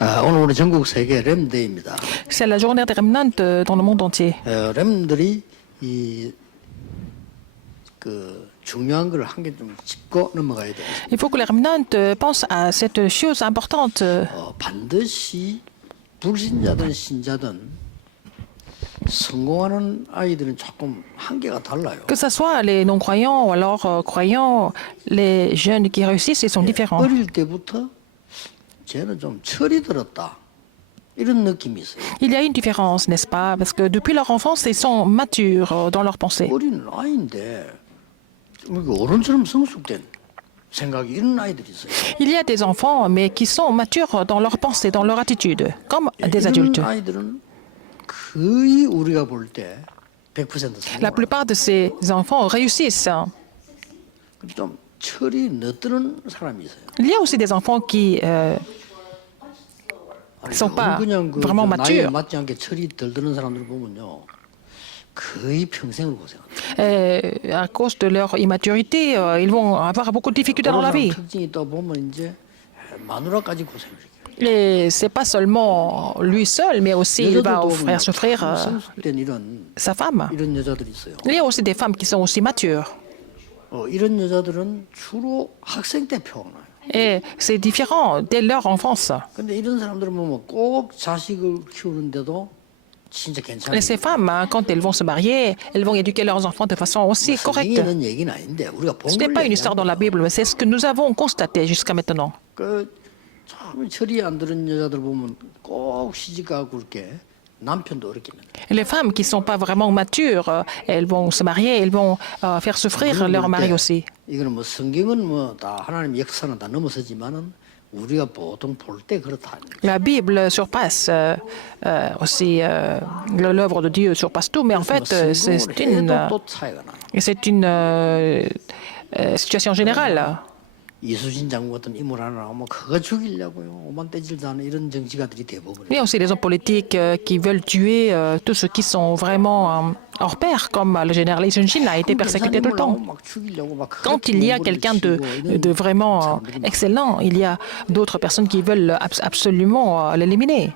오늘 우리 전국 세계 렘데이입니다. C'est la journée des remnants dans le monde entier. 렘들이 그 중요한 걸 한 개 좀 짚고 넘어가야 돼요. Il faut que les remnants pensent à cette chose importante. 반드시 불신자든 신자든 성공하는 아이들은 조금 한계가 달라요. Que ce soit les non-croyants ou alors croyants, les jeunes qui réussissent, ils sont différents. 어릴 때부터 쟤는 좀 철이 들었다. 이런 느낌이 있어요. Il y a une différence, n'est-ce pas? Parce que depuis leur enfance, ils sont matures dans leurs pensées. 어린 아이인데 어른처럼 성숙된 생각이 이런 아이들이 있어요. Il y a des enfants, mais qui sont matures dans leurs pensées, dans leur attitude, comme des adultes. 이런 아이들은 거의 우리가 볼 때 100% La 성공. plupart de ces enfants réussissent. 좀 철이 너뜨는 사람이 있어요. Il y a aussi des enfants qui sont pas 그냥 vraiment 나이에 matures. 맞지 않게 철이 덜 드는 사람들 보면요. 거의 평생을 고생합니다. À cause de leur immaturité, ils vont avoir beaucoup de difficultés dans la 그런 vie. 사람 특징이 있다 보면 이제 마누라까지 고생을 해요. Et c'est pas seulement lui seul, mais aussi il va faire souffrir 성숙된 이런 sa femme. 여자들이 있어요. Il y a aussi des femmes qui sont aussi matures. 이런 여자들은 주로 학생 때 표현해요. Et c'est différent dès leur enfance. 근데 이런 사람들은 보면 꼭 자식을 키우는데도 진짜 괜찮아요. Et ces femmes, quand elles vont se marier, elles vont éduquer leurs enfants de façon aussi correcte. 있는 얘기는 아닌데 우리가 본 Ce n'est 걸 pas une histoire dans la Bible, mais c'est ce que nous avons constaté jusqu'à maintenant. 참 철이 안 들은 여자들 보면 꼭 시집가고 그렇게 남편도 어렵게 만들어요. Les femmes qui ne sont pas vraiment matures, elles vont se marier, elles vont faire souffrir leur mari aussi. 이거는 뭐 성경은 뭐 다 하나님 역사는 다 넘어서지만은 우리가 보통 볼 때 그렇다. La Bible surpasse aussi l'œuvre de Dieu surpasse tout, mais en fait 또 차이가 나. c'est une situation générale. 이수신 장군 같은 인물 하나 나오면 그거 죽이려고요. 오만 떼질도 않은 이런 정치가들이 대부분. Il y a aussi des hommes politiques qui veulent tuer tous ceux qui sont vraiment hors pair, comme le général Lee Sun-shin a été persécuté tout le temps. Quand il y a quelqu'un de vraiment excellent, il y a d'autres personnes qui veulent absolument l'éliminer.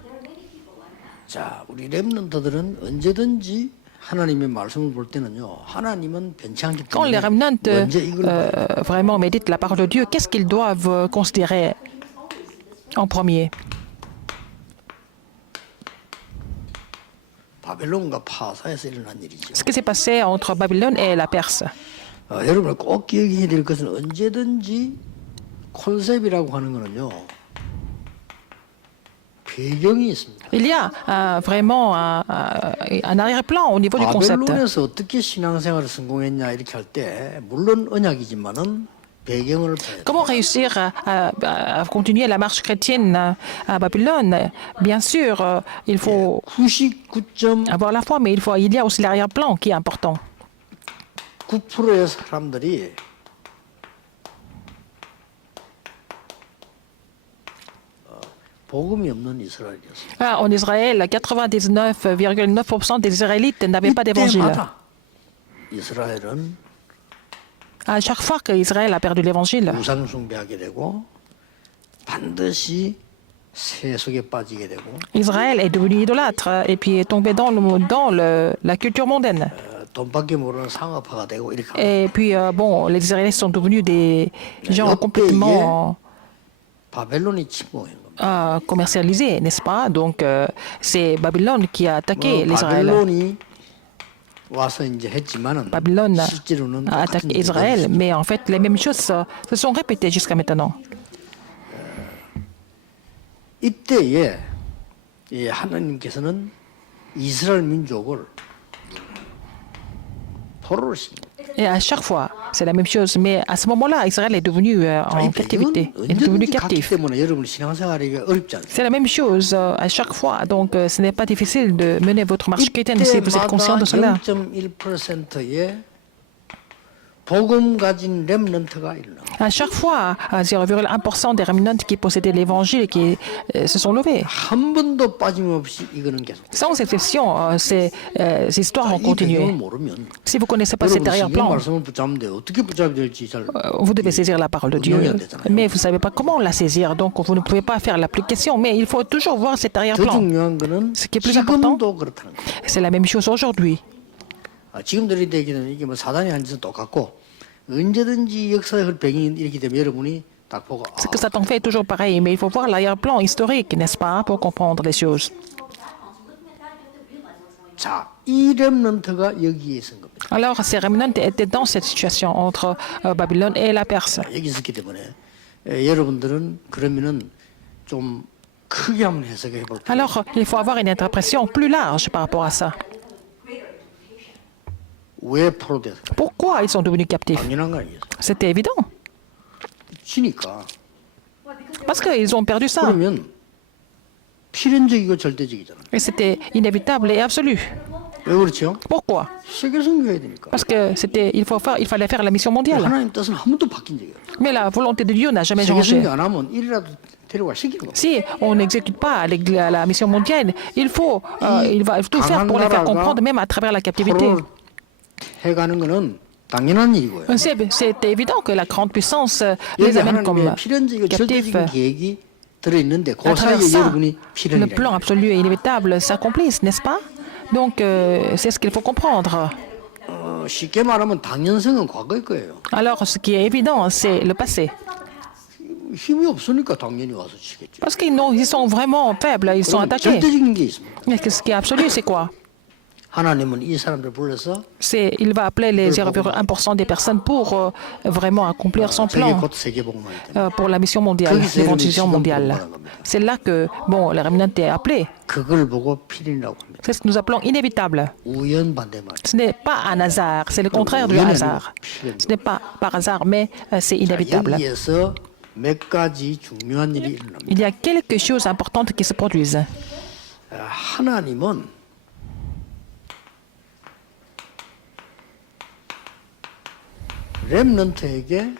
자, 우리 렘넌트들은 언제든지 하나님의 말씀을 볼 때는요. 하나님은 변치 않기 Quand les 때문에 remnants 먼저 이걸 봐요. vraiment méditent la parole de Dieu, qu'est-ce qu'ils doivent considérer en premier? 바벨론과 파사에서 일어난 일이죠. Ce qui s'est passé entre Babylone et la Perse. 여러분 꼭 기억해야 될 것은 언제든지 콘셉트라고 하는 거는요. 배경이 있습니다. Il y a vraiment un arrière-plan au niveau du concept. 바벨론에서 어떻게 신앙생활을 성공했냐 이렇게 할 때 물론 언약이지만은 배경을 봐야 돼요. Comment réussir à continuer la marche chrétienne à Babylone? Bien sûr, il faut 99.9%의 avoir la foi, mais il y a aussi l'arrière-plan qui est important. 사람들이 복음이 없는 이스라엘이었어요. En Israël, 99,9% des Israélites n'avaient pas d'évangile. 이때마다 이스라엘은 À chaque fois qu'Israël a perdu l'évangile, 우상 숭배하게 되고 반드시 세속에 빠지게 되고 Israël est devenu idolâtre et puis est tombé dans la culture mondaine. 돈밖에 모르는 상업화가 되고 이렇게 합니다. Et puis, bon, les Israéliens sont devenus des gens complètement 바벨론이 침공한 겁니다. commercialisés, n'est-ce pas? Donc, c'est Babylone qui a attaqué l'Israël. 바벨론이 와서 이제 했지만은 Babylone 실제로는 a attaqué Israël, mais en fait, les mêmes choses se sont répétées jusqu'à maintenant. 이때에 하나님께서는 이스라엘 민족을 포로로 시킵니다. Et à chaque fois, c'est la même chose. Mais à ce moment-là, Israël est devenu en captivité. Il est devenu captif. 때문에 여러분 신앙생활이 어렵지 않습니다. C'est la même chose à chaque fois. Donc, ce n'est pas difficile de mener votre marche chrétienne si vous êtes conscient de cela. 0.1%의 복음 가진 렘넌트가 일어나. À chaque fois, 0,1% des remnants qui possédaient l'évangile qui se sont levés. 한 번도 빠짐없이 이거는 계속. Sans exception, ces histoires ont 이 배경을 continué. 모르면 Si vous ne connaissez pas cet 여러분 성경 arrière-plan, 말씀을 붙잡는데 어떻게 붙잡아야 될지 잘 vous devez saisir la parole de Dieu, mais vous ne savez pas comment la saisir, donc vous ne pouvez pas faire l'application, mais il faut toujours voir cet 더 arrière-plan. 중요한 거는 Ce qui est plus important, 지금도 그렇다는 거예요. c'est la même chose aujourd'hui. 지금들이 되기는 이게 뭐 사단이 한 짓은 똑같고 언제든지 역사의 배경이 이렇게 되면 여러분이 딱 보고 Ce que Satan fait est toujours pareil, mais il faut voir l'arrière-plan historique, n'est-ce pas, pour comprendre les choses. 자, 이 렘넌트가 여기에 있은 겁니다. Alors, ces remnants étaient dans cette situation entre Babylone et la Perse. 여기 있었기 때문에 여러분들은 그러면은 좀 크게 한번 해석해 볼게요. Alors, il faut avoir une interprétation plus large par rapport à ça. 왜 포로돼서? Pourquoi ils sont devenus captifs? 당연한 거 아니겠어요? C'était évident, 지니까. parce qu'ils ont perdu ça. 그러면 필연적이고 절대적이잖아. Et c'était inévitable et absolu. 왜 그렇죠? Pourquoi? 세계 선교해야 되니까. Parce que il fallait faire la mission mondiale. 하나님 뜻은 한 번도 바뀐 적이 없어요. Mais la volonté de Dieu n'a jamais 세계 changé. 선교 안 하면 일이라도 데려가 시키는 거. Si on n'exécute pas la mission mondiale, il va tout faire pour les faire comprendre, même à travers la captivité. 포로를 해가는 거는 당연한 일이고요. C'est évident que la grande puissance les 여기 amène comme 하나님의 필연적이고 captifs. 절대적인 계획이 들어있는데 그 À travers 사이에 ça, 여러분이 le plan 필연이라는 absolu et inévitable s'accomplissent, n'est-ce pas? Donc, c'est ce qu'il faut comprendre. 쉽게 말하면 당연성은 과거일 거예요. Alors, ce qui est évident, c'est le passé. 힘이 없으니까 당연히 와서 치겠죠. Parce qu'ils sont vraiment faibles, ils sont 그럼 attaqués. 절대적인 게 있습니다. Mais ce qui est absolu, c'est quoi? 하나님은 이 사람들 불러서 Il va appeler les 0,1% des personnes pour vraiment accomplir son 저게 plan 곧 세계복음화일 때문에 pour la mission mondiale, l'évangélisation mondiale. C'est là que, le remnant est appelé. 그걸 보고 필연이라고 합니다. C'est ce que nous appelons inévitable. 우연 반대말. Ce n'est pas un hasard, c'est le contraire du hasard. Ce n'est pas par hasard, mais c'est inévitable. 여기에서 몇 가지 중요한 일이 일어납니다. Il y a quelque chose d'important qui se produisent. 하나님은 렘넌트에게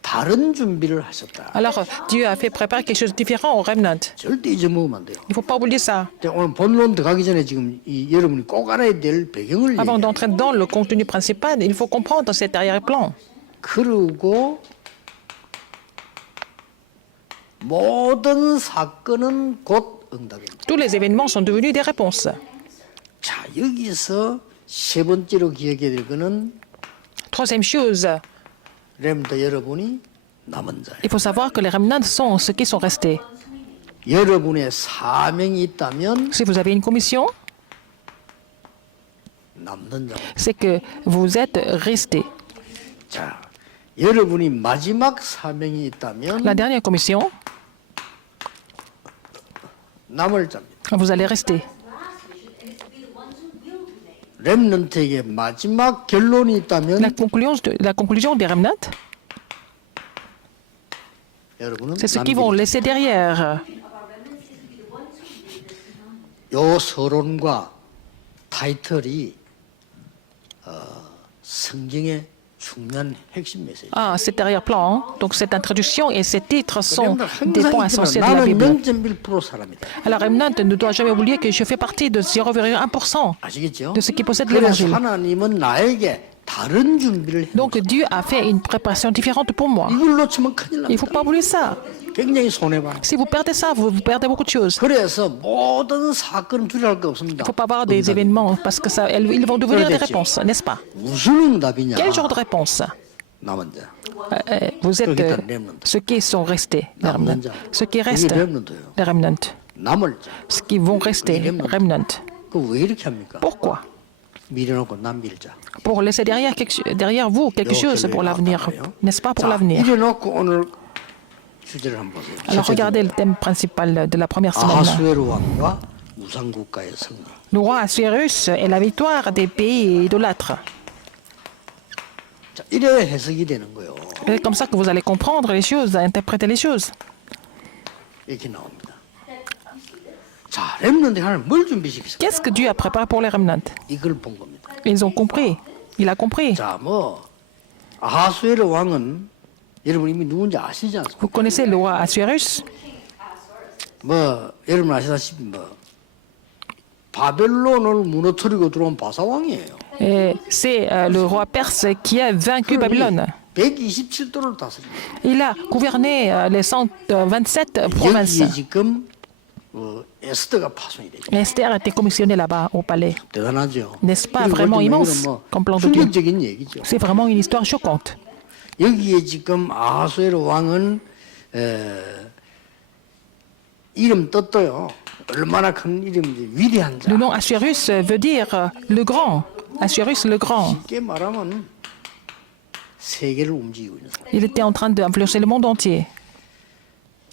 다른 준비를 하셨다. Alors, Dieu a fait préparer quelque chose de différent au remnant. 절대 잊어먹으면 안 돼요. Il ne faut pas oublier ça. 근데 오늘 본론 들어가기 전에 지금 여러분이 꼭 알아야 될 배경을 Avant 얘기해요. d'entrer dans le contenu principal, il faut comprendre cet arrière-plan. 그리고 모든 사건은 곧 응답입니다. Tous les événements sont devenus des réponses. 자, 여기서 세 번째로 기억해야 될 거는 Troisième chose, 렘더 여러분이 남은 자예요. il faut savoir que les remnants sont ceux qui sont restés. 여러분의 사명이 있다면 Si vous avez une commission, 남는 자. c'est que vous êtes restés. 자, 여러분이 마지막 사명이 있다면 La dernière commission, 남을 자입니다. vous allez rester. 렘넌트에게 마지막 결론이 있다면 La conclusion des remnants, 여러분은 c'est ceux qui vont laisser derrière. 요 서론과 타이틀이 성경의 중요한 핵심 메시지. Cet arrière-plan, donc cette introduction et ces titres sont des 항상 points 있지만 essentiels de la 나는 Bible. 0.1% 사람이다. Alors, remnant ne doit jamais oublier que je fais partie de 0,1% 아시겠죠? de ceux qui possèdent 그래서 l'évangile. 하나님은 나에게 다른 준비를 해. Donc, Dieu a fait une préparation différente pour moi. 이걸 놓치면 큰일 Il ne faut 납니다. pas oublier ça. 굉장히 손해봐요. Si vous perdez ça, vous perdez beaucoup de choses. 그래서 모든 사건은 두려울 거 없습니다. Il ne faut pas avoir des événements parce que ils vont devenir des réponses, n'est-ce pas? 무슨 응답이냐? Quel genre de réponse? 남은 자. Vous êtes ceux qui sont restés, les remnants. Ceux qui restent, les remnants. 남을 자. Ceux qui vont rester, remnants. 그왜 이렇게 합니까? Pourquoi? 미련하고 남길자. Pour laisser derrière vous quelque chose pour l'avenir, n'est-ce pas, pour l'avenir? 이래놓고 오늘 주제를 한번 보세요. Alors regardez le thème principal de la première semaine. 아하수에로 왕과 우상국가의 승리. Le roi Assuérus et la victoire des pays idolâtres. 자, 이래 해석이 되는 거예요. C'est comme ça que vous allez comprendre les choses, interpréter les choses. 이렇게 나옵니다. 자, 렘넌트 하나님 뭘 준비시켰어요? Qu'est-ce que Dieu a préparé pour les remnants? 이걸 본 겁니다. Ils ont compris. Il a compris. 자, 아하수에르 왕은 여러분 이미 누군지 아시지 않습니까? Vous connaissez le roi Assuérus? 여러분 아시다시피 바벨론을 무너뜨리고 들어온 바사 왕이에요. Et c'est le roi perse qui a vaincu Babylone. 127도를 다스립니다. Il a gouverné les 127 provinces. 여기에 지금 에스더가 파송이 되죠. Esther a été commissionnée là-bas au palais. 대단하죠. N'est-ce pas 그리고 vraiment 이건 immense comme plan de Dieu? 충격적인 얘기죠. C'est vraiment une histoire choquante. 여기에 지금 아하수에르 왕은 이름 뜻도요. 얼마나 큰 이름인지 위대한 자. Le nom Assuérus veut dire le grand. Assuérus le grand. 쉽게 말하면 세계를 움직이고 있는 사람. Il était en train d'influencer le monde entier.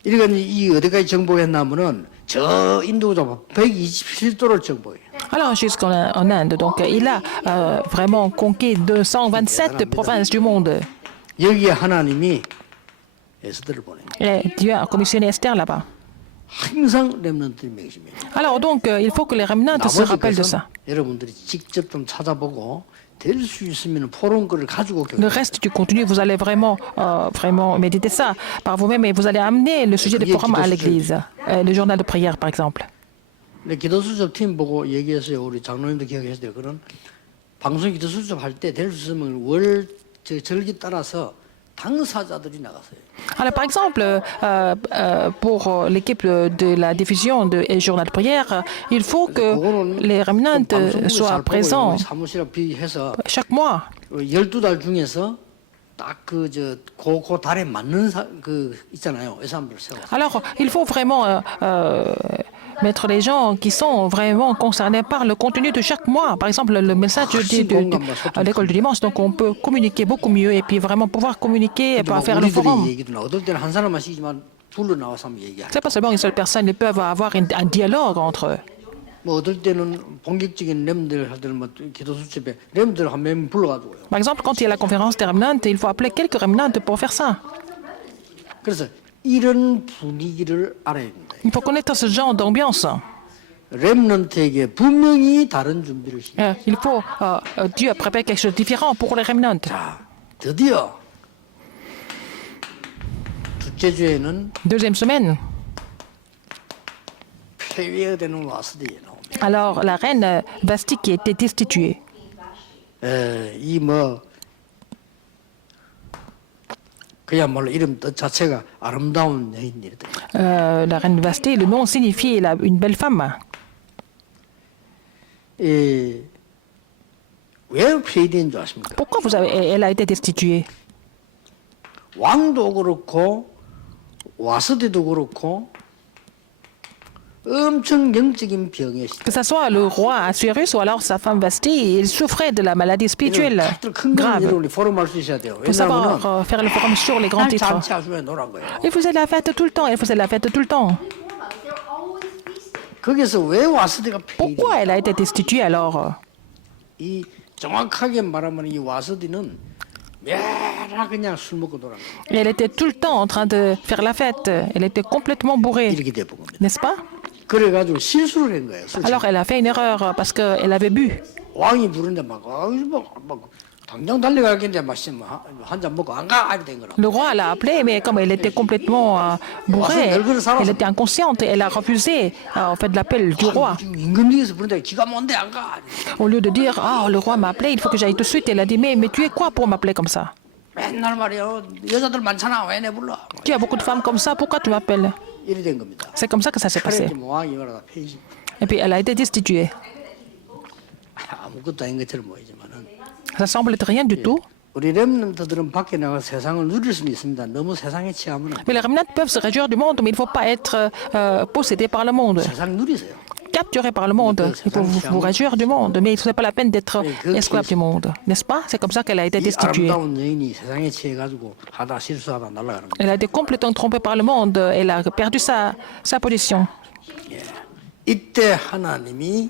이러니까 이 어디까지 정복했냐면은 저 인도자 127도를 정복해요. Alors jusqu'en Inde, donc il a vraiment conquis 227 provinces du monde. 여기에 하나님이 에스더를 보내요. Et Dieu a commissionné Esther là-bas. 항상 렘넌트들이 맥심이에요. Alors donc il faut que les remnants se 나머지 rappellent de 것은 ça. 여러분들이 직접 좀 찾아보고 될 수 있으면 포럼글을 가지고 Le reste du contenu, vous allez vraiment, vraiment méditer ça par vous-même et vous allez amener le sujet des forums à l'église. Le journal de prière, par exemple. 근데 기도수첩 팀 보고 얘기했어요. 우리 장로님도 기억하셔야 돼요. 그런 방송 기도수첩 할 때 될 수 있으면 절기 따라서 당사자들이 나갔어요. Alors, par exemple, pour l'équipe de la diffusion et journal de prière, il faut que les remnants soient présents 사무실에 비해서 chaque mois. 12달 중에서 딱 그 달에 맞는 있잖아요. 예산별 세워. Alors, il faut vraiment mettre les gens qui sont vraiment concernés par le contenu de chaque mois. Par exemple, le message à l'école du dimanche. Donc, on peut communiquer beaucoup mieux et puis vraiment pouvoir communiquer et pouvoir faire le forum. C'est pas seulement une seule personne, ils peuvent avoir un dialogue entre eux. Par exemple, quand il y a la conférence des remnants, il faut appeler quelques remnants pour faire ça. 그래서 이런 분위기를 알아야 된다. Il faut connaître ce genre d'ambiance. 렘넌트에게 분명히 다른 준비를 시켜. Il faut, Dieu a préparé quelque chose de différent pour les remnants. 자, 드디어 둘째 주에는 Deuxième semaine, 폐위되는 와스디에 나옵니다. alors la reine Vasti qui était destituée. 그야말로 이름 뜻 자체가 아름다운 여인이랬다. La reine Vasti, le nom signifie une belle femme. 왜 폐위된 줄 아십니까? Pourquoi elle a été destituée? 왕도 그렇고 와스디도 그렇고 엄청 영적인 병에 Que ce soit le roi Assuérus ou alors sa femme Vasti, il souffrait de la maladie spirituelle grave. 여러분이 포럼할 수 있어야 돼요. Il faut savoir faire le forum sur les grands titres. 잔치하수에 노란 거예요. Il faisait la fête tout le temps, il faisait la fête tout le temps. 거기서 왜 와스디가 폐위? Pourquoi elle a été destituée alors? 이 정확하게 말하면 이 와스디는 매일 그냥 술 먹고 노란 거예요. Et elle était tout le temps en train de faire la fête. Elle était complètement bourrée, 이렇게 돼 본 겁니다. n'est-ce pas? 그래가지고 실수를 한 거예요. Alors elle a fait une erreur parce qu'elle avait bu. 왕이 부르는데 막 당장 달려가겠는데 한잔 먹고 안 가 이렇게 된 거라. Le roi l'a appelée, mais comme elle était complètement bourrée, elle était inconsciente et elle a refusé en fait l'appel du roi. 임금님께서 부르는데 기가 뭔데 안 가. Au lieu de dire ah le roi m'a appelé, il faut que j'aille tout de suite, elle a dit mais tu es quoi pour m'appeler comme ça? 맨날 말이야 여자들 많잖아 왜 내 불러? Tu as beaucoup de femmes comme ça, pourquoi tu m'appelles? 이래 된 겁니다. C'est comme ça que ça s'est passé. 그래 왕이 이거를 다 폐지. Et puis elle a été destituée. 아무것도 아닌 것처럼 보이지만은 Ça semble être rien du tout. 우리 렘넌트들은 밖에 나가 세상을 누릴 수는 있습니다. 너무 세상에 취하면 Mais les remnants peuvent se réjouir du monde, mais il ne faut pas être possédé par le monde, 세상 누리세요. capturé par le monde. Il faut vous réjouir du monde, mais ce n'est pas la peine d'être esclave du monde. N'est-ce pas? C'est comme ça qu'elle a été 이 destituée. 아름다운 여인이 세상에 취해가지고 하다 실수하다 날아가는 거예요. Elle a été complètement trompée par le monde. Elle a perdu sa position. 이때 하나님이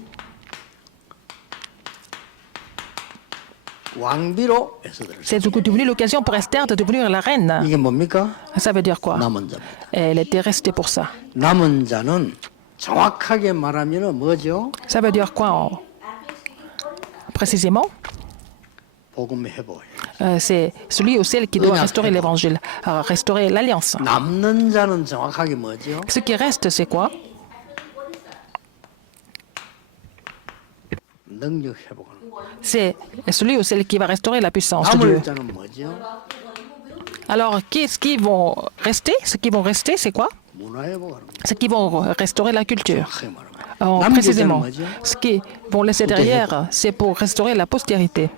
왕비로 에스더를 C'est devenu l'occasion pour Esther de devenir la reine. 이게 뭡니까? Ça veut dire quoi? 남은 자입니다. Elle était restée pour ça. 남은 자는 정확하게 말하면 뭐죠? Ça veut dire quoi précisément? 복음 회복이에요. C'est celui ou celle qui doit restaurer l'évangile, restaurer l'alliance. 남는 자는 정확하게 뭐죠? Ce qui reste, c'est quoi? 능력 회복하는 거. C'est celui ou celle qui va restaurer la puissance de Dieu. 남을 자는 뭐죠? Alors, qu'est-ce qui vont rester? Ce qui vont rester, c'est quoi? 문화 회복하는 거. Ce qui vont restaurer la culture. 정확하게 말하면. Précisément, 남은 자는 뭐죠? ce qui vont laisser derrière, c'est pour restaurer la postérité.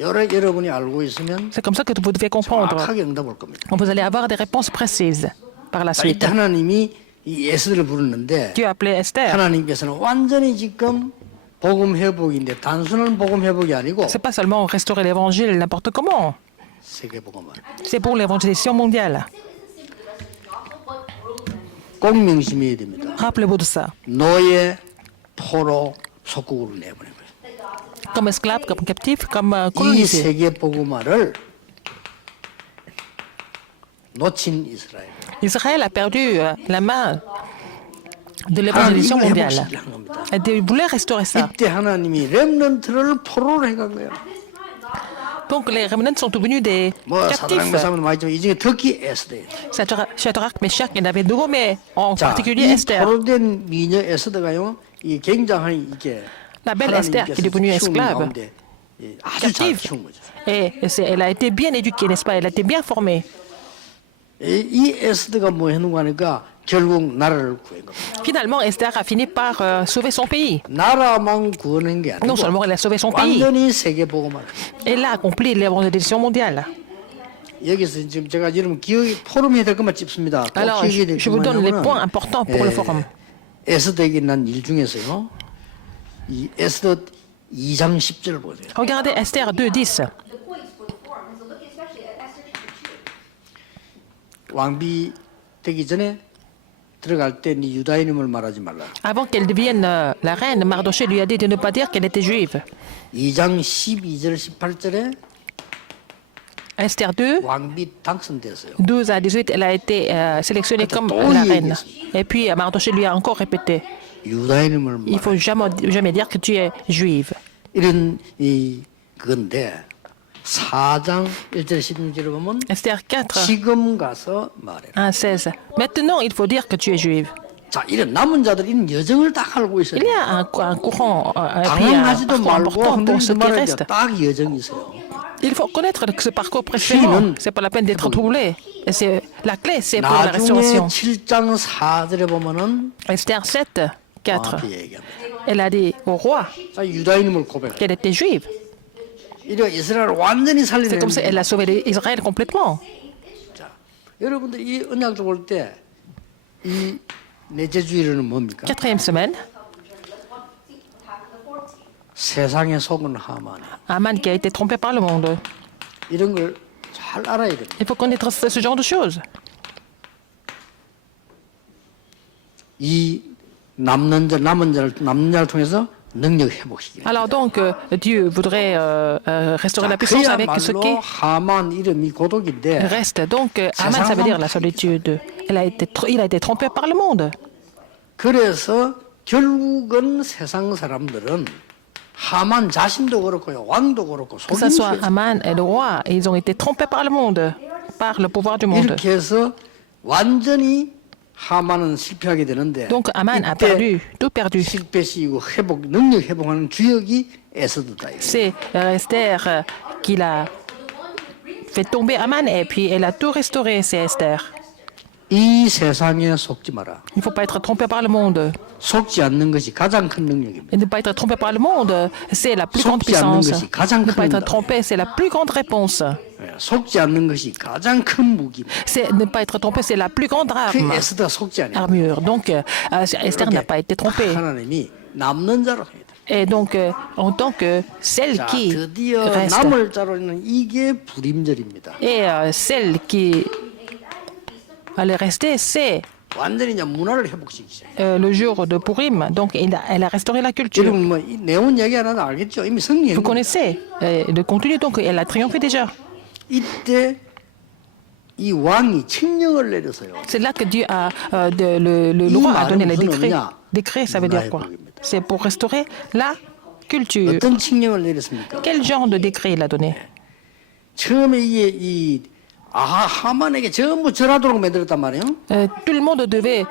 여러분이 알고 있으면 C'est comme ça que vous devez comprendre. 정확하게 응답할 겁니다. Vous allez avoir des réponses précises par la 자, suite. 이때 하나님이 이 에스더를 부르는데 Dieu a appelé Esther. 하나님께서는 완전히 지금 복음 회복인데 단순한 복음 회복이 아니고 C'est pas seulement restaurer l'évangile n'importe comment. 세계 복음을 C'est pour l'évangélisation mondiale. 꼭 명심해야 됩니다. Rappelez-vous de ça. 노예, 포로, 속국으로 내보낸 거예요. Comme esclave, comme captif, comme 이 colonisé. 세계 복음화를 놓친 이스라엘. Israël a perdu la main de 하나님 l'évangélisation 이걸 mondiale. 회복시키려 한 겁니다. Et Dieu voulait restaurer ça. 이때 하나님이 렘넌트를 포로로 해간 거예요. Donc les remnants sont devenus des 뭐 captifs. 사단과 싸움은 많이 있지만 이 중에 특히 에스더예요. Shadrach, Meshach, il y en avait deux, mais en 자, particulier 이 Esther. 포로된 미녀 에스더가요, 이 굉장히 이게 La belle Esther, qui est devenue esclave, 아주 잘 captive. 키운 거죠. Et elle a été bien éduquée, n'est-ce pas? Elle a été bien formée. 이 에스더가 뭐 했는가 하니까 결국 나라를 구한 겁니다. Finalement, Esther a fini par sauver son pays. 나라만 구원한 게 Non 아니고 seulement elle a sauvé son pays, 완전히 세계 복음화를. elle a accompli l'évangélisation mondiale. 여기서 지금 제가 여러분 기억이 포럼이 될 것만 찝습니다. 꼭 Alors, 기억이 될 je vous donne les 것만 points importants pour le forum. 에스더에게 난 일 중에서요. 이 에스더 2장 10절 보세요. Regardez Esther 2.10. The points for the forum. And so look especially at Esther chapter 2. 왕비 되기 전에 들어갈 때 네 유다인임을 말하지 말라. Avant qu'elle devienne la reine, Mardoché lui a dit de ne pas dire qu'elle était juive. 2장 12절 18절에 Esther 2, 왕비 당선됐어요. 12 à 18, elle a été sélectionnée comme la reine. Et puis Mardoché lui a encore répété, 유다인임을 il 말하. faut jamais dire que tu es juive. 이런 이 그건데 4장 1절 16절에 보면 Esther 4, 지금 가서 말해. 1, 16. Maintenant, il faut dire que tu es juive. 자, 이런 남은 자들이 이런 여정을 딱 알고 있어요. Il y a un courant, et puis un 당황하지도 parcours 말고 important pour 흔들리지 ceux qui 말아야 restent. 돼. 딱 여정이 있어요. Il faut connaître ce parcours précédent. C'est pas la peine d'être troublé. Et c'est la clé, c'est pour la 나중에 restauration. 7장 4절에 보면은 Esther 7, 4. 정확히 얘기합니다. Elle a dit au roi 자, 유다인임을 고백해. qu'elle était juive. 이래 이스라엘을 완전히 C'est 살리는. comme ça elle a sauvé Israël complètement. 자, 여러분들 이 언약을 볼 때 이 넷째 주일은 뭡니까? Quatrième semaine, 세상에 속은 하만. Haman qui a été trompé par le monde. 이런 걸 잘 알아야 됩니다. Il faut connaître ce genre de choses. 이 남는 자를 통해서 능력 회복시키기. Alors donc, Dieu voudrait restaurer la puissance avec ce qui 그야말로 하만 이름이 고독인데 reste. Donc, Haman, ça veut dire la solitude. Il a été trompé par le monde. 그래서 결국은 세상 사람들은 하만 자신도 그렇고요, 왕도 그렇고 Que ce soit 속임수에 Haman et le roi, ils ont été trompés par le monde, par le pouvoir du monde. 이렇게 해서 완전히 하만은 실패하게 되는데 Donc Haman a 이때 perdu, tout perdu. 실패시키고 회복 능력 회복하는 주역이 에스더다. C'est Esther qui l'a fait tomber Haman et puis elle a tout restauré, c'est Esther. 이 세상에 속지 마라. Il ne faut pas être trompé par le monde. 속지 않는 것이 가장 큰 능력입니다. Et ne pas être trompé par le monde, c'est la plus grande puissance. Ne pas être trompé, c'est la plus grande réponse. 속지 않는 것이 가장 큰 무기입니다. C'est ne pas être trompé, c'est la plus grande 그 arme, 에스더가 속지 않아요. armure. Donc Esther n'a pas été trompée. 하나님이 남는 자로 해야 돼. Et donc en tant que celle 자, qui 드디어 reste 남을 자로 있는 이게 불임절입니다. et celle qui allait rester, c'est 완전히 이제 문화를 회복시키죠. le jour de Purim. Donc elle a restauré la culture. 여러분 뭐이 내용 얘기 안 하나 알겠죠? 이미 승리한 Vous 거예요. connaissez le contenu, donc elle a triomphé déjà. 이때 이 왕이 칙령을 내려서요. C'est là que Dieu a, le roi a donné les décrets. Décret, ça veut dire quoi? C'est pour restaurer la culture. 어떤 칙령을 내렸습니까? Quel genre de décret il a donné? 처음에 하만에게 전부 절하도록 만들었단 말이에요. Tout le monde devait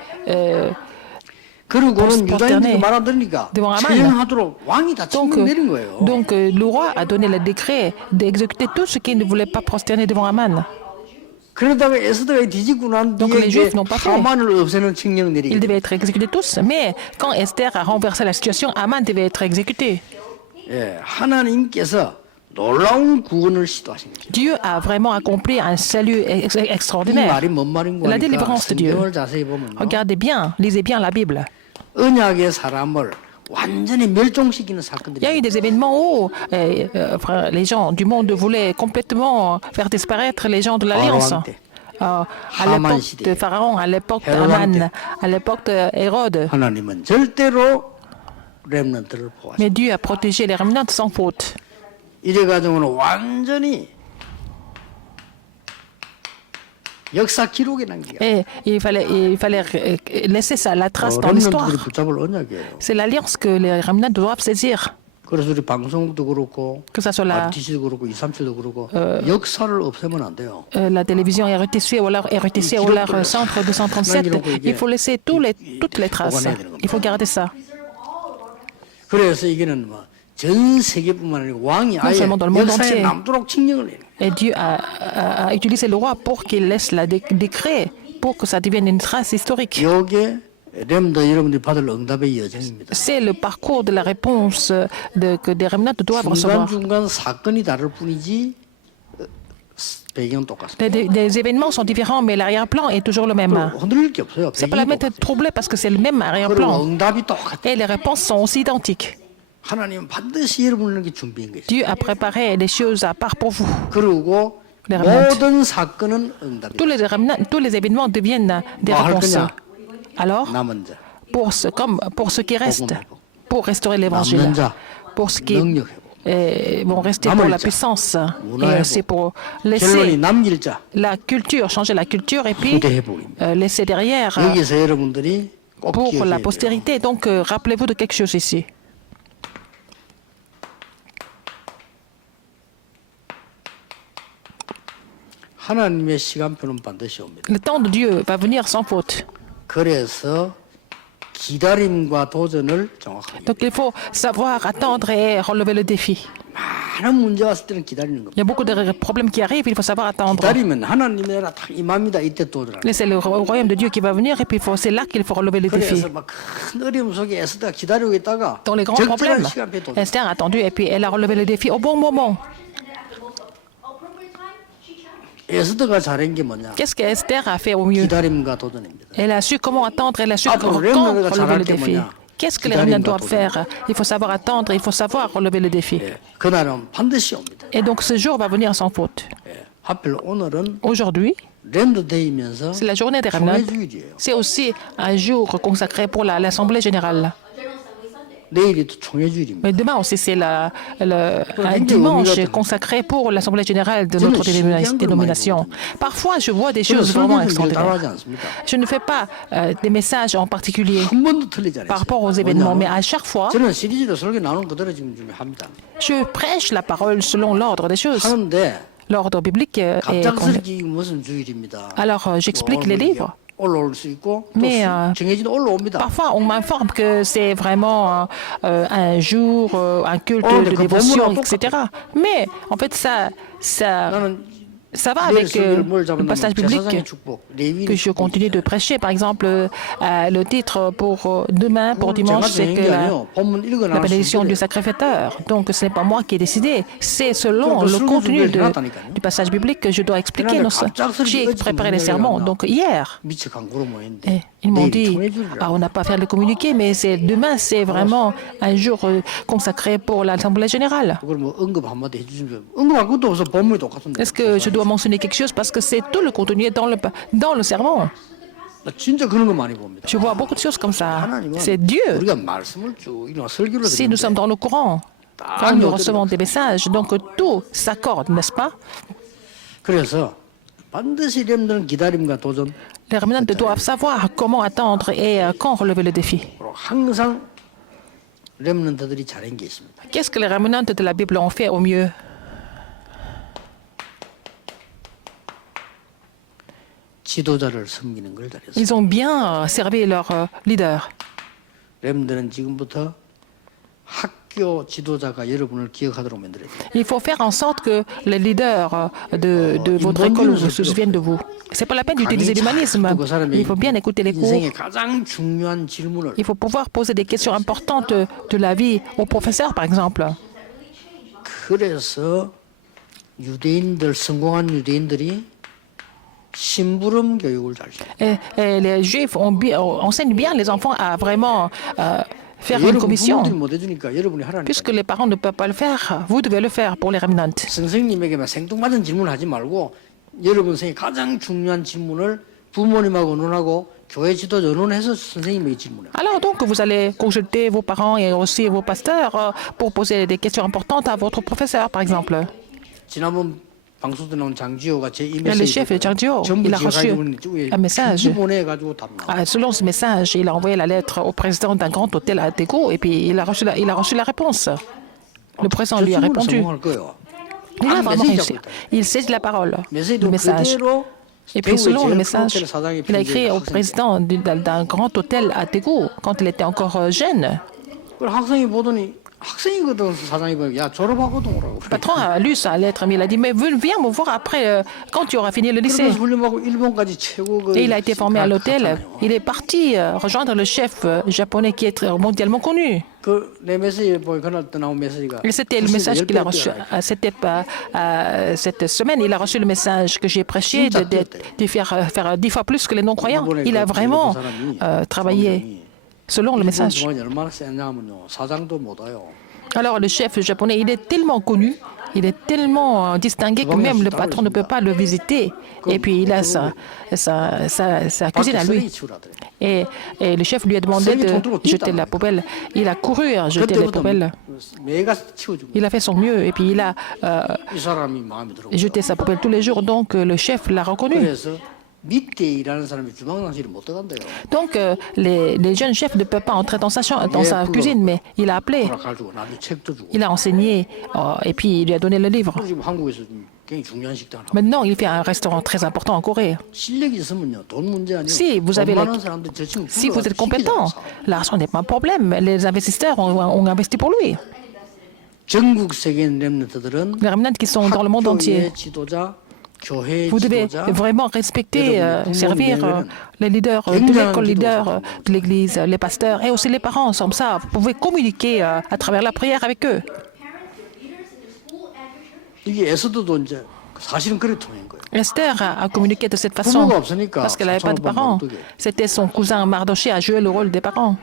그러고는 유다인들이 prosterner 말 안 들으니까 devant Haman. 처형하도록 왕이 다 Donc, 칙령 내린 거예요. le roi a donné le décret d'exécuter tout ce qui ne voulait pas prosterner devant Haman. 그러다가 에스더가 뒤집고 난 Donc, 뒤에 les 이제 Juifs n'ont pas fait. 하만을 없애는 칙령 Ils 내리게. devaient être exécutés tous. Mais quand Esther a renversé la situation, Haman devait être exécuté. 예, 하나님께서 놀라운 구원을 시도하신 거죠. Dieu a vraiment accompli un salut 이 extraordinaire. 말이 뭔 말인가 La 하니까 délivrance de Dieu. 성경을 자세히 보면요. Regardez bien, lisez bien la Bible. 언약의 사람을 완전히 멸종시키는 Il y a 사건들이 eu des événements où les gens du monde voulaient complètement faire disparaître les gens de l'Alliance. À l'époque de Pharaon, à l'époque d'Aman, à l'époque d'Hérode. 하나님은 절대로 렘넌트를 보호하셨어요. Mais Dieu a protégé les remnants sans faute. 이래가지고는 완전히 역사 기록에 남기가. Et il fallait laisser ça, la trace dans l'histoire. 렘넌트들이 붙잡을 언약이에요. C'est l'alliance que les remnants doivent saisir. 그래서 우리 방송도 그렇고 Que ça soit RTC도 그렇고 237도 그렇고 역사를 없애면 안 돼요. la télévision RTC ou leur centre 237. Il faut laisser toutes les traces. Il faut garder ça. 그래서 이게는 전 세계뿐만 아니고 왕이 Non 아예 seulement dans le monde 역사에 entier. 남도록 칙령을 내요. Et Dieu a utilisé le roi pour qu'il laisse le décret, pour que ça devienne une trace historique. 이게 렘더 여러분들이 받을 응답의 여정입니다. C'est le parcours de la réponse que des remnants doivent recevoir. 중간중간 사건이 다를 뿐이지 배경 똑같습니다. Des événements sont différents, mais l'arrière-plan est toujours le même. 흔들릴 게 없어요. Ça peut la 배경이 mettre troublée parce que c'est le même 그리고 arrière-plan. 응답이 똑같아요. Et les réponses sont aussi identiques. 하나님은 반드시 여러분에게 준비한 것이죠. Dieu a préparé des choses à part pour vous. 그리고 Les remnants. 모든 사건은 응답이다. Tous les événements deviennent des réponses. Alors, 남은 자, pour ce qui reste, pour restaurer l'évangile, 남는 자, pour ce qui 능력 회복. vont rester pour la puissance, et c'est pour 결론이 laisser 남길 자, la culture, changer la culture et puis 후대 회복입니다. laisser derrière 여기서 여러분들이 꼭 pour 기억해야 la 돼요. postérité. Donc, rappelez-vous de quelque chose ici. 하나님의 시간표는 반드시 옵니다. Le temps de Dieu va venir sans faute. 그래서 기다림과 도전을 정확하게. Donc, il faut savoir attendre et relever le défi. 많은 문제 왔을 때는 기다리는 겁니다. Il y a beaucoup de problèmes qui arrivent, il faut savoir attendre. 기다리면 하나님의 나라 딱 임합니다. 이때 도전하는. Mais c'est le royaume de Dieu qui va venir et puis c'est là qu'il faut relever le défi. 그래서 막 큰 어려움 속에 에스더가 기다리고 있다가 Dans les grands 적절한 problèmes, 시간표에 도전. Esther a attendu et puis elle a relevé le défi au bon moment. 에스더가 잘한 게 뭐냐? Qu'est-ce qu'Esther a fait au mieux? 기다림과 도전입니다. Elle a su comment attendre, elle a su 앞으로 quand 렘넌트가 relever 잘할 le 게 défi. 뭐냐? Qu'est-ce que les remnants 기다림과 doivent 도전. faire? Il faut savoir attendre, il faut savoir relever le défi. 예, 그날은 반드시 옵니다. Et donc ce jour va venir sans faute. 예, 하필 오늘은 Aujourd'hui, 랜드데이면서 c'est la journée des remnants. 총회주일이에요. C'est aussi un jour consacré pour l'Assemblée générale. 내일이 또 총회주일입니다. Mais demain aussi, c'est un dimanche consacré pour l'Assemblée générale de notre dénomination. Parfois, je vois des choses vraiment 설교를 extraordinaires. 따라하지 않습니까? Je ne fais pas des messages en particulier 한 번도 틀리지 않아요. par rapport aux événements, mais à chaque fois, 저는 시리즈로 설교 나오는 그대로 지금 합니다. je prêche la parole selon l'ordre des choses. 하는데 L'ordre biblique est... 갑작스럽게 무슨 주일입니다. Alors, j'explique les livres. 올라올 수 있고 또 Mais, 정해진 올라옵니다. Parfois, on m'informe que c'est vraiment un jour, un culte Oh, de mais dévotion, comment etc. Mais en fait, ça 나는 va avec le passage biblique que je continue de prêcher. Par exemple, le titre pour demain, pour dimanche, c'est que la bénédiction du sacrificateur. Donc, ce n'est pas moi qui ai décidé. C'est selon le contenu du passage biblique que je dois expliquer. J'ai préparé les sermons. Donc, hier, ils m'ont dit, on n'a pas fait le communiqué, mais demain, c'est vraiment un jour consacré pour l'Assemblée générale. Est-ce que je dois mentionner quelque chose parce que c'est tout le contenu dans le sermon? Je vois beaucoup de choses comme ça. C'est Dieu. Si nous sommes dans le courant, quand nous recevons des messages, donc tout s'accorde, n'est-ce pas? Les remnants doivent savoir comment attendre et quand relever le défi. 렘넌트들이 잘한 게 있습니다. Qu'est-ce que les remnants de la Bible ont fait au mieux? 지도자를 섬기는 걸 잘했어요. Ils ont bien servi leur leader. 렘들은 지금부터 학교 지도자가 여러분을 기억하도록 만들어야 돼요. Il faut faire en sorte que les leaders de votre école se souviennent de vous. C'est pas la peine d'utiliser l'humanisme. 그 사람의 Il faut bien écouter les cours. 인생의 가장 중요한 질문을 Il faut pouvoir poser des questions importantes de la vie aux professeurs, par exemple. 그래서 유대인들 성공한 유대인들이 심부름 교육을 잘 시켜요. Et les Juifs enseignent bien les enfants à vraiment faire une 여러분 commission. 부모들이 못 해주니까 여러분이 하라니까. Puisque les parents ne peuvent pas le faire, vous devez le faire pour les remnants. 선생님에게만 생뚱맞은 질문을 하지 말고 여러분 생에 가장 중요한 질문을 부모님하고 논하고 교회 지도자 의논해서 선생님에게 질문해요. Alors donc, vous allez consulter vos parents et aussi vos pasteurs pour poser des questions importantes à votre professeur, par exemple. 지난번 방송도 나온 장지호가 제 Le 이메일 chef Zhang Jiu, il a reçu un message. 보내가지고 답 나. Selon ce message, il a envoyé la lettre au président d'un grand hôtel à Daegu et puis il a reçu la réponse. Le président lui a répondu. 성공할 거예요. Il a 아, vraiment 메시지 réussi. 잡고 있다. Il saisit la parole, le 메시지도 message. 그대로 Et puis selon le message, 호텔 사장이 il a écrit au 학생. président d'un grand hôtel à Daegu quand il était encore jeune. 그 학생이 보더니 학생이거든 사장이 보니 야 졸업하고도 오라고. Le patron a lu sa lettre, mais il a dit mais viens me voir après quand tu auras fini le lycée. 그래서 훈련하고 일본까지 최고 그 Et il a été formé à l'hôtel. 갔잖아요. Il est parti rejoindre le chef japonais qui est mondialement connu. 그내 메시지 보니 그날 또 나온 메시지가. Et c'était le message qu'il a reçu. C'était pas cette semaine. Il a reçu le message que j'ai prêché de faire 10 fois plus que les non-croyants. Il a vraiment travaillé selon le message. 얼마나 세냐면요 사장도 못 와요. Alors le chef japonais, il est tellement connu, il est tellement distingué que même le patron ne peut pas le visiter. Et puis il a sa cuisine à lui. Et le chef lui a demandé de jeter la poubelle. Il a couru à jeter les poubelles. 매가 치워주고 Il a fait son mieux et puis il a 이 사람이 마음에 들어. jeté sa poubelle tous les jours. Donc le chef l'a reconnu. 그래서 밑에 일하는 사람이 주방장실을 못 들어간대요. Donc les jeunes chefs ne peuvent pas entrer dans sa cuisine, mais il a appelé, 가지고 나중에 책도 주고. il a enseigné et puis il lui a donné le livre. 지금 한국에서 좀 굉장히 중요한 식당. Maintenant, il fait un restaurant très important en Corée. 실력이 있으면요 돈 문제 아니에요. Si vous avez 돈 많은 사람들 저 친구 Si vous êtes 불러가지고 compétent, 시키잖아요. l'argent n'est pas un problème. Les investisseurs ont investi pour lui. 전국 세계 렘넌트들은 Les remnants qui sont dans le monde entier. 학교의 지도자, 교회 Vous devez 지도자, vraiment respecter, servir les leaders de l'école, les leaders de l'église, les pasteurs et aussi les parents. Comme ça, vous pouvez communiquer à travers la prière avec eux. Parents, your leaders in your school and your church. 이게 에스더도 이제 사실은 그래 통한 거예요. Esther a communiqué de cette façon 부모가 없으니까 parce qu'elle n'avait pas de 사촌 오빠 parents. 모르게. C'était son cousin Mardoché à jouer le rôle des parents.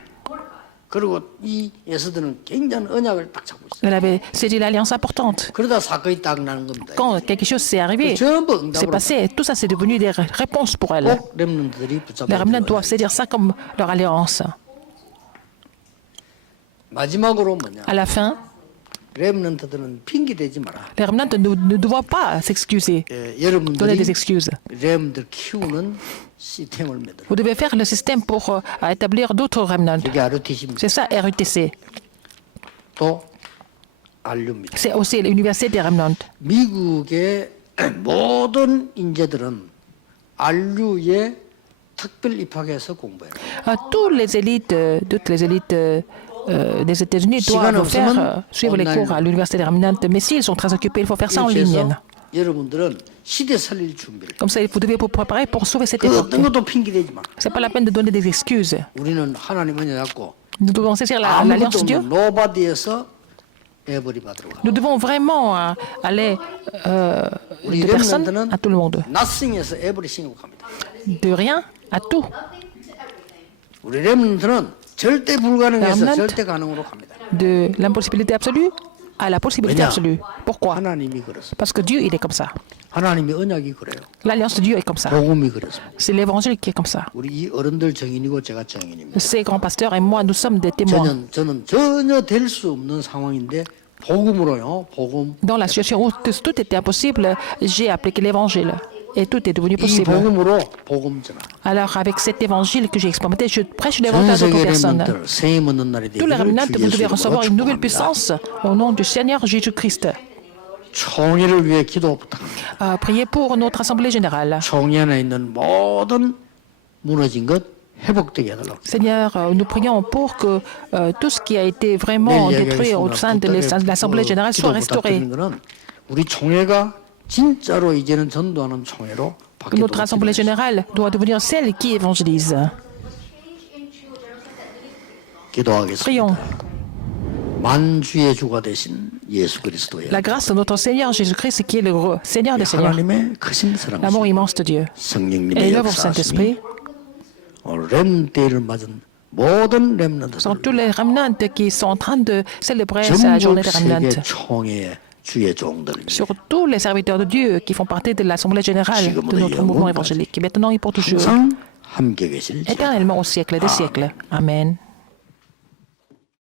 그리고 이 에스더는 굉장한 언약을 딱 잡고 있어요. Elle avait saisi l'alliance importante. 그러다 사건이 딱 나는 겁니다. Quand quelque chose s'est arrivé, 전부 c'est 응답으로 passé, tout ça c'est devenu des réponses pour elle. 꼭 렘넌트들이 Les 붙잡아야 remnants 돼요. doivent saisir ça comme leur alliance. 마지막으로 뭐냐? À la fin, 렘넌트들은 핑계 대지 마라. les remnants ne doivent pas s'excuser, donner 여러분들이 des excuses. 렘들 키우는 시스템을 만들어. Vous devez faire le système pour établir d'autres remnants. 이게 RUTC입니다. C'est ça RUTC. 또 알류입니다. C'est aussi l'université des remnants. 미국의 모든 인재들은 알류에 특별 입학해서 공부해요. Toutes les élites des États-Unis doivent suivre les cours à l'université des remnants. Mais s'ils sont très occupés, il faut faire ça en 이렇게 ligne. 해서 여러분들은 시대 살릴 준비를. Comme ça, vous devez vous préparer pour sauver cette 그 époque. 어떤 것도 핑계 대지 마. C'est pas la peine de donner des excuses. 우리는 하나님 은혜 잡고 Nous devons saisir l'alliance 아무것도 de Dieu. 없는 노바디에서 에버리 받으러 가. Nous devons vraiment aller de personne à tout le monde. 나싱에서 에버리싱으로 갑니다. De rien à tout. 우리 렘넌트는 절대 불가능해서 렘넌트? 절대 가능으로 갑니다. De l'impossibilité absolue à la possibilité 왜냐? absolue. Pourquoi? 하나님이 그랬어. Parce que Dieu, il est comme ça. 하나님의 언약이 그래요. L'alliance de Dieu est comme ça. 복음이 그랬습니다. C'est l'évangile qui est comme ça. 우리 이 어른들 정인이고 제가 정인입니다. Ces grands pasteurs et moi, nous sommes des témoins. 저는 전혀 될 수 없는 상황인데 복음으로요. 복음. Dans la situation où tout était impossible, j'ai appliqué l'évangile. et tout est devenu 이 possible. 복음으로 복음 전하. Alors, avec cet évangile que j'ai expérimenté, je prêche 전 davantage d'autres 세계 personnes. 렘넌트들 새 얻는 날이 Tous les 되기를 remnants, 주 vous devez 예수 recevoir une nouvelle 이름으로 축복합니다. puissance au nom du Seigneur Jésus-Christ. 총회를 위해 기도 부탁합니다. Priez pour notre Assemblée générale. 총회 안에 있는 모든 무너진 것 회복되게 해달라고. Seigneur, nous prions pour que tout ce qui a été vraiment détruit au sein de l'Assemblée générale soit restauré. 우리 총회가 진짜로 이제는 전도하는 총회로 Que notre Assemblée générale doit devenir celle qui évangélise. 기도하겠습니다. Prions. 만주의 주가 되신 예수 그리스도의 La grâce de notre Seigneur Jésus-Christ qui est le Seigneur des Seigneurs, 하나님의 크신 사랑, l'amour immense de Dieu et 성령님의 l'œuvre du 역사하심이 Saint-Esprit 렘때를 맞은 모든 렘넌트들 sont tous les remnants qui sont en train de célébrer sa journée 전국 des remnants. 세계 총회의 주의 종들 Sur tous les serviteurs de Dieu qui font partie de l'Assemblée générale de notre mouvement évangélique, maintenant et pour toujours, 항상 함께 계실 éternellement au siècle des siècles. Amen.